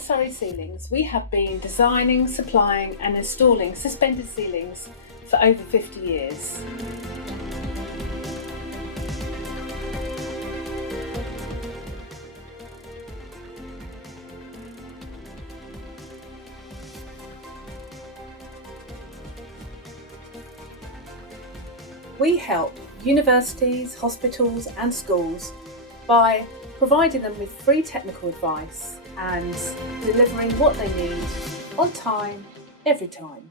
At Surrey Ceilings, we have been designing, supplying and installing suspended ceilings for over 50 years. We help universities, hospitals and schools by providing them with free technical advice and delivering what they need on time, every time.